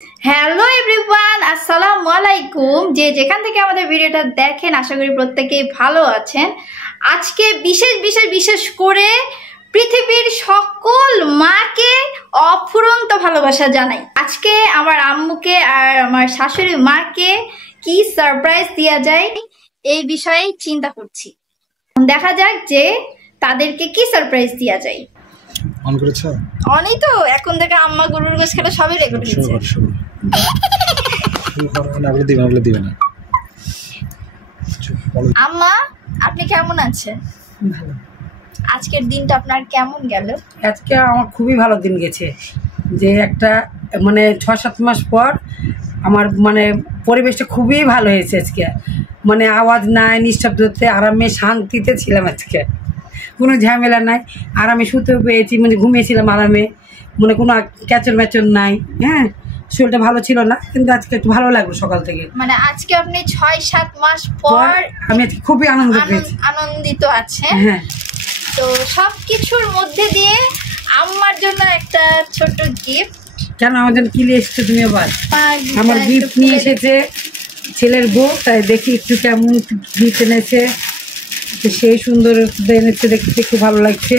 Hello everyone, আসসালামু আলাইকুম। যে যেখান থেকে আমাদের ভিডিওটা দেখেন আশা করি প্রত্যেকেই ভালো আছেন। আজকে বিশেষ করে পৃথিবীর সকল মাকে অফুরন্ত ভালোবাসা জানাই। আজকে আমার আম্মুকে আর আমার শাশুড়ি মাকে কি সারপ্রাইজ দেওয়া যায় এই বিষয়ে চিন্তা করছি। দেখা যাক যে তাদেরকে কি সারপ্রাইজ দেওয়া যায়। অন করেছ? অনই তো, এখন থেকে আম্মা গরুর গোশ খেলা সবই রেকর্ড হচ্ছে। দিবে না। আম্মা, আপনি কেমন আছেন? ভালো। আজকের দিনটা আপনার কেমন গেল? আজকে আমার খুবই ভালো দিন গেছে, যে একটা মানে ৬-৭ মাস পর আমার মানে পরিবেশটা খুবই ভালো হয়েছে। আজকে মানে আওয়াজ নাই, নিঃশব্দতে আরামে শান্তিতে ছিলাম। আজকে কোনো ঝামেলা নাই, আরামে শুতেও পেয়েছি, মানে ঘুমিয়েছিলাম আরামে, মানে কোনো ক্যাচর ম্যাচর নাই। হ্যাঁ, শরীরটা ভালো ছিল না, কিন্তু আজকে একটু ভালো লাগলো সকাল থেকে। মানে আজকে আপনি ৬-৭ মাস পর আমি আজকে খুবই আনন্দিত আছেন। হ্যাঁ, তো সবকিছুর মধ্যে দিয়ে আম্মার জন্য একটা ছোট গিফট। কেন আমার জন্য কি নিয়ে এসেছো তুমি? আবার আমার গিফট নিয়ে এসেছে ছেলের বউ, তাই দেখি একটু কেমন গিফট এনেছে। সেই সুন্দর এনেছে, দেখতে খুব ভালো লাগছে।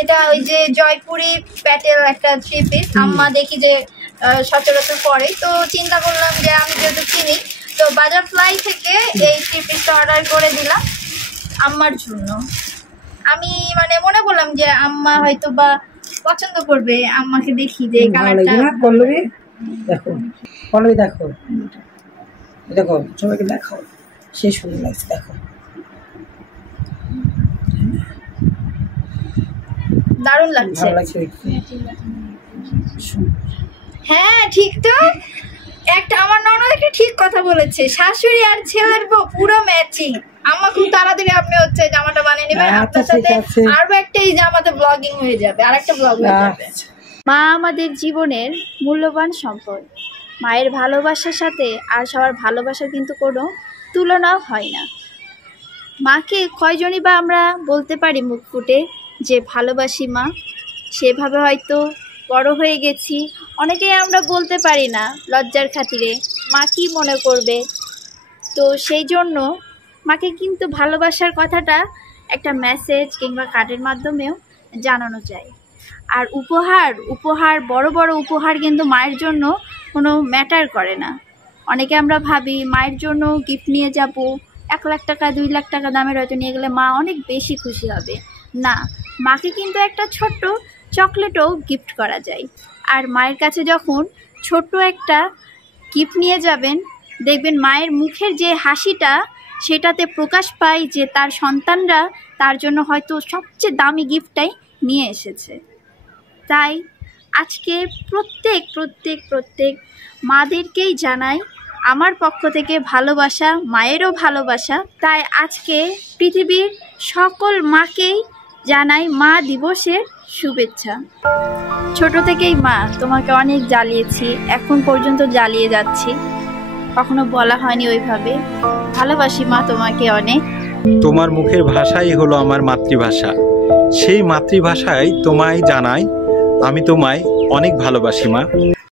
এটা ওই যে জয়পুরি প্যাটেল একটা 3 পিস। আম্মা দেখি যে সচরাচর পরে, তো চিন্তা করলাম যে আমি যেহেতু চিনি, তো বাটারফ্লাই থেকে এই 3 পিসটা অর্ডার করে দিলাম আম্মার জন্য। আমি মানে মনে করলাম যে আম্মা হয়তো বা পছন্দ করবে। আম্মাকে দেখি যে এই কালারটা। পল্লবী দেখো, পল্লবী দেখো, দেখো সবাইকে দেখাও, সেই সুন্দর লাগছে। দেখো, দারুণ লাগছে। ভালো লাগছে দেখতে। হ্যাঁ ঠিক তো, একটা আমার ননদ একটা ঠিক কথা বলেছে, শাশুড়ি আর ছেলের বউ পুরো ম্যাচিং। আম্মা খুব তাড়াতাড়ি আপনি হচ্ছে জামাটা বানিয়ে নেবেন, আপনার সাথে আরো একটা এই জামাতে ব্লগিং হয়ে যাবে, আরেকটা ব্লগ হয়ে যাবে। মা আমাদের জীবনের মূল্যবান সম্পদ। মায়ের ভালোবাসার সাথে আর সবার ভালোবাসার কিন্তু কোনো তুলনাও হয় না। মাকে কয়জনই বা আমরা বলতে পারি মুখ ফুটে যে ভালোবাসি মা। সেভাবে হয়তো বড় হয়ে গেছি, অনেকেই আমরা বলতে পারি না লজ্জার খাতিরে, মা কী মনে করবে। তো সেই জন্য মাকে কিন্তু ভালোবাসার কথাটা একটা মেসেজ কিংবা কার্ডের মাধ্যমেও জানানো যায়। আর উপহার বড় বড় উপহার কিন্তু মায়ের জন্য কোনো ম্যাটার করে না। অনেকে আমরা ভাবি মায়ের জন্য গিফট নিয়ে যাব 1 লাখ টাকা 2 লাখ টাকা দামের, হয়তো নিয়ে গেলে মা অনেক বেশি খুশি হবে। না, মাকে কিন্তু একটা ছোট্ট চকলেটও গিফট করা যায়। আর মায়ের কাছে যখন ছোট্ট একটা গিফট নিয়ে যাবেন, দেখবেন মায়ের মুখের যে হাসিটা সেটাতে প্রকাশ পায় যে তার সন্তানরা তার জন্য হয়তো সবচেয়ে দামি গিফটটাই নিয়ে এসেছে। তাই আজকে প্রত্যেক মাদেরকেই জানাই আমার পক্ষ থেকে ভালোবাসা, মায়েরও ভালোবাসা। তাই আজকে পৃথিবীর সকল মাকেই জানাই মা দিবসের শুভেচ্ছা। ছোট থেকেই মা তোমাকে অনেক জ্বালিয়েছি, এখন পর্যন্ত জ্বালিয়ে যাচ্ছি, কখনো বলা হয়নি ওইভাবে। ভালোবাসি মা তোমাকে অনেক। তোমার মুখের ভাষাই হলো আমার মাতৃভাষা, সেই মাতৃভাষায় তোমায় জানাই আমি তোমায় অনেক ভালোবাসি মা।